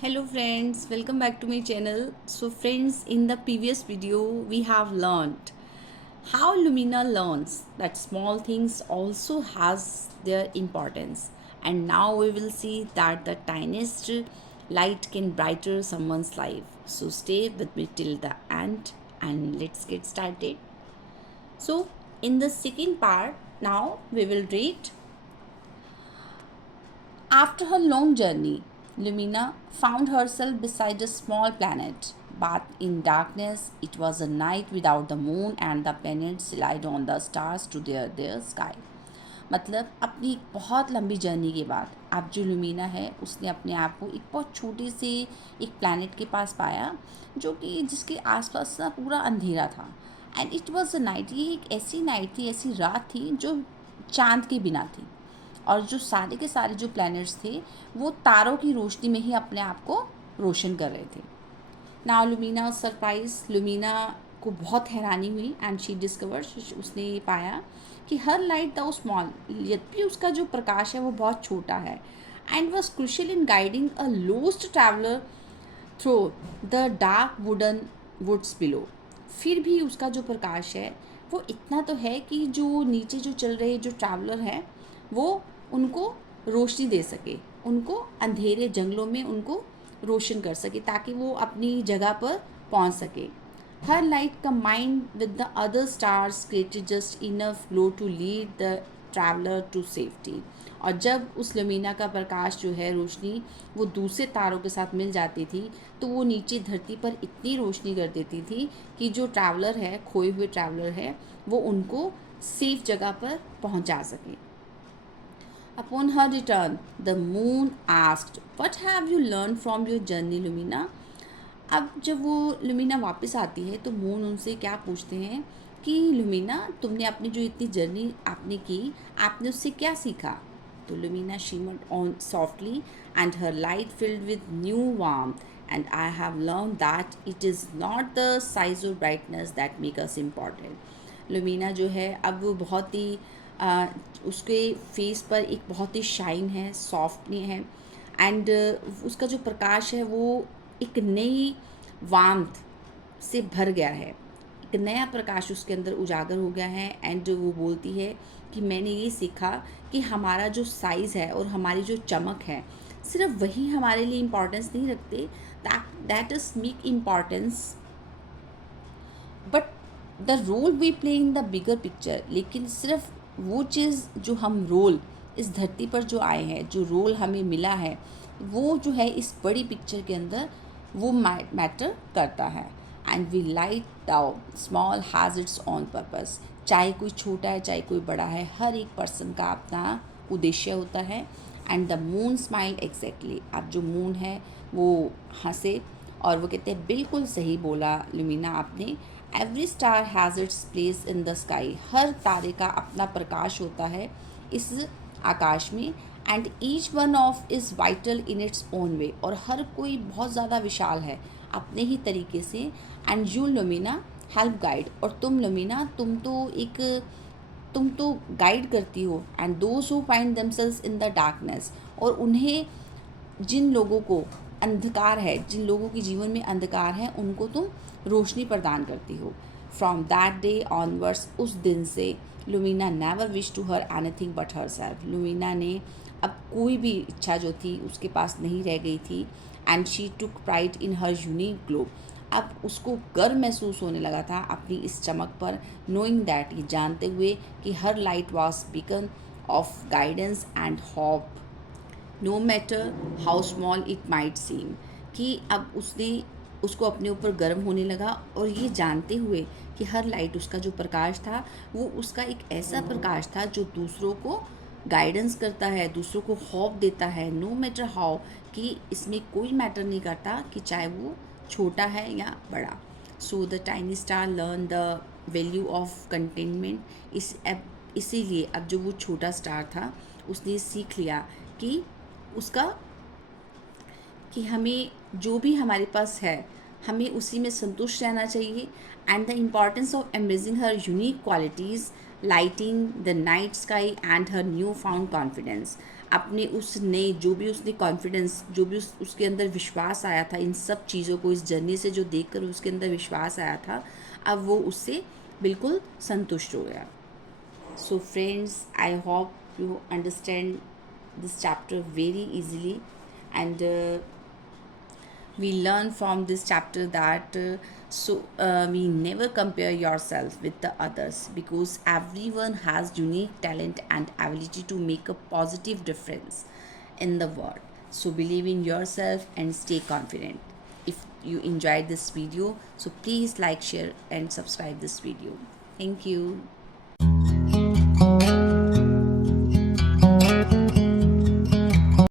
Hello friends, welcome back to my channel. So friends, in the previous video we have learned how Lumina learns that small things also has their importance, and now we will see that the tiniest light can brighten someone's life. So stay with me till the end and let's get started. So in the second part now we will read. After her long journey, Lumina found herself beside a small planet. Bathed in darkness, it was a night without the moon, and the planets relied on the stars to their sky. मतलब अपनी एक बहुत लंबी journey के बाद अब जो लुमीना है उसने अपने आप को एक बहुत छोटे से एक प्लैनेट के पास पाया, जो कि जिसके आसपास ना पूरा अंधेरा था। And it was a night, ये एक ऐसी नाइट थी, ऐसी रात थी जो चांद के बिना थी, और जो सारे के सारे जो प्लैनेट्स थे वो तारों की रोशनी में ही अपने आप को रोशन कर रहे थे। नाउ लुमीना सरप्राइज, लुमीना को बहुत हैरानी हुई एंड शी डिस्कवर, उसने ये पाया कि हर लाइट द स्मॉल, यद्यपि उसका जो प्रकाश है वो बहुत छोटा है, and was crucial in guiding a lost traveller through the dark wooden woods below. फिर भी उसका जो प्रकाश है वो इतना तो है कि जो नीचे जो चल रहे जो ट्रैवलर हैं वो उनको रोशनी दे सके, उनको अंधेरे जंगलों में उनको रोशन कर सके ताकि वो अपनी जगह पर पहुंच सके। Her light combined with the other stars created just enough glow to lead the traveller to safety. और जब उस लमीना का प्रकाश जो है, रोशनी, वो दूसरे तारों के साथ मिल जाती थी तो वो नीचे धरती पर इतनी रोशनी कर देती थी कि जो ट्रैवलर है, खोए हुए ट्रैवलर है, वो उनको सेफ जगह पर पहुंचा सके। Upon her return, the moon asked, "What have you learned from your journey, Lumina?" अब जब वो लुमिना वापस आती है तो मून उनसे क्या पूछते हैं कि लुमिना, तुमने अपनी जो इतनी जर्नी आपने की, आपने उससे क्या सीखा? तो लुमिना shimmered on softly and her light filled with new warmth, and I have learned that it is not the size or brightness that make us important. लुमिना जो है अब वो बहुत ही उसके फेस पर एक बहुत ही शाइन है, सॉफ्टनी है, एंड उसका जो प्रकाश है वो एक नई वार्मथ से भर गया है, एक नया प्रकाश उसके अंदर उजागर हो गया है। एंड वो बोलती है कि मैंने ये सीखा कि हमारा जो साइज़ है और हमारी जो चमक है, सिर्फ वही हमारे लिए इम्पोर्टेंस नहीं रखते, that is make importance, but the role we play in the bigger picture. लेकिन सिर्फ वो चीज़ जो हम रोल इस धरती पर जो आए हैं, जो रोल हमें मिला है, वो जो है इस बड़ी पिक्चर के अंदर वो मैटर करता है। And we light down small has its on purpose. चाहे कोई छोटा है चाहे कोई बड़ा है, हर एक पर्सन का अपना उद्देश्य होता है। And the moon smile exactly. अब जो मून है वो हंसे और वो कहते हैं, बिल्कुल सही बोला लुमिना आपने। Every star has its place in the sky. हर तारे का अपना प्रकाश होता है इस आकाश में। And each one of is vital in its own way. और हर कोई बहुत ज़्यादा विशाल है अपने ही तरीके से। And you Lumina help guide. और तुम लुमिना, तुम तो गाइड करती हो। And those who find themselves in the darkness. और उन्हें, जिन लोगों को अंधकार है, जिन लोगों के जीवन में अंधकार है, उनको तुम रोशनी प्रदान करती हो। फ्रॉम दैट डे ऑनवर्ड्स, उस दिन से Lumina never wish to her anything but herself. Lumina ने अब कोई भी इच्छा जो थी उसके पास नहीं रह गई थी। And she took pride in her unique glow. अब उसको गर्व महसूस होने लगा था अपनी इस चमक पर, नोइंग दैट, ये जानते हुए कि her light was beacon of guidance and hope, no matter how small it might seem. कि अब उसको अपने ऊपर गर्व होने लगा, और ये जानते हुए कि हर लाइट, उसका जो प्रकाश था वो उसका एक ऐसा प्रकाश था जो दूसरों को गाइडेंस करता है, दूसरों को होप देता है, नो मैटर हाउ, कि इसमें कोई मैटर नहीं करता कि चाहे वो छोटा है या बड़ा। So the tiny star learn the value of containment. इसीलिए अब जो वो छोटा स्टार था उसने सीख लिया कि उसका, कि हमें जो भी हमारे पास है हमें उसी में संतुष्ट रहना चाहिए। And the importance of embracing हर unique qualities lighting the night sky and her new found confidence. अपने उस नए जो भी उसने कॉन्फिडेंस, जो भी उसके अंदर विश्वास आया था इन सब चीज़ों को, इस जर्नी से जो देखकर उसके अंदर विश्वास आया था, अब वो उससे बिल्कुल संतुष्ट हो गया. So friends, I hope you understand this chapter very easily, and we learn from this chapter that we never compare yourself with the others, because everyone has unique talent and ability to make a positive difference in the world. So believe in yourself and stay confident. If you enjoyed this video, so please like, share and subscribe this video. Thank you.